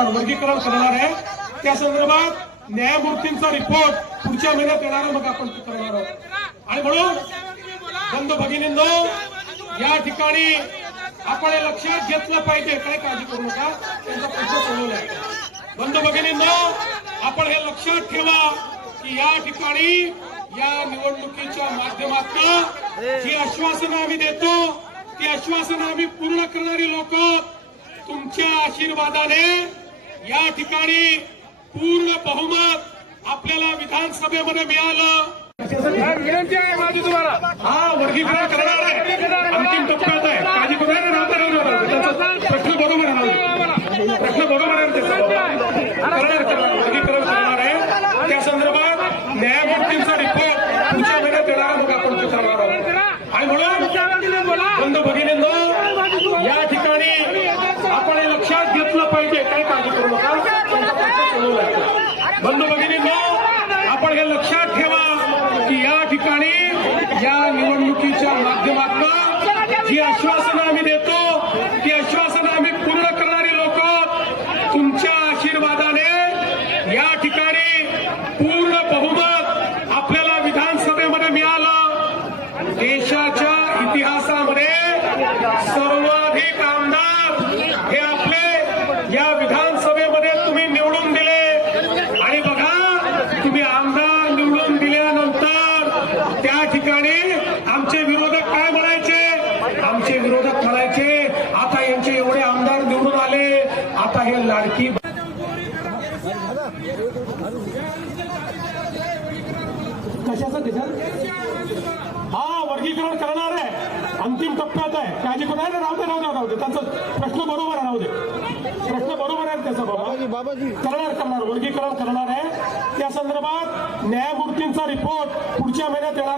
करणार वर्गीकरण करणार आहे. त्या संदर्भात न्यायमूर्तींचा रिपोर्ट पुढच्या महिन्यात येणार मग आपण करणार आहोत. आणि म्हणून बंधू भगिनींनो या ठिकाणी आपण हे लक्षात घेतलं पाहिजे. काय काळजी करू नका. त्यांचा प्रश्न सोडवला आहे. बंधू भगिनींनो आपण हे लक्षात ठेवा की या ठिकाणी या निवडणुकीच्या माध्यमातून जी आश्वासनं आम्ही देतो ती आश्वासनं आम्ही पूर्ण करणारी लोक तुमच्या आशीर्वादाने या ठिकाणी पूर्ण बहुमत आपल्याला विधानसभेमध्ये मिळालं. विनंती आहे माझी तुम्हाला हा वर्गीकरण करणार आहे. अंतिम टप्प्यात आहे. काळजी करू नका. प्रश्न बरोबर प्रश्न बरोबर करणार करणार वर्गीकरण करणार आहे. त्या संदर्भात न्यायमूर्तींचा रिपोर्ट पुढच्या महिन्यात देणार आहोत आपण आहोत. आणि म्हणून बंधू भगिनींनो या ठिकाणी आपण हे लक्षात घेतलं पाहिजे काय काळजी करू नका त्यांचा प्रश्न सोडवला आहे. बंधू भगिनींनो आपण हे लक्षात ठेवा की या ठिकाणी या निवडणुकीच्या माध्यमातून जी आश्वासनं आम्ही देतो ती आश्वासनं आम्ही पूर्ण करणारी लोक तुमच्या आशीर्वादाने या ठिकाणी पूर्ण बहुमत आपल्याला विधानसभेमध्ये मिळालं देशाच्या इतिहासामध्ये सर्वाधिक आमदार हे आपले या विधानसभेमध्ये तुम्ही निवडून दिले. आणि बघा तुम्ही आमदार निवडून दिल्यानंतर त्या ठिकाणी आमचे विरोधक काय म्हणायचे? आमचे विरोधक म्हणायचे आता यांचे एवढे आमदार निवडून आले आता हे लाडकी कशाचं हा वर्गीकरण करणार आहे. अंतिम टप्प्यात आहे. काळजी करू आहे राहू दे राहू दे राहू दे. त्यांचा प्रश्न बरोबर आहे राहू दे. बाबा. करणार करणार वर्गीकरण करणार आहे. त्या संदर्भात न्यायमूर्तींचा रिपोर्ट पुढच्या महिन्यात येणार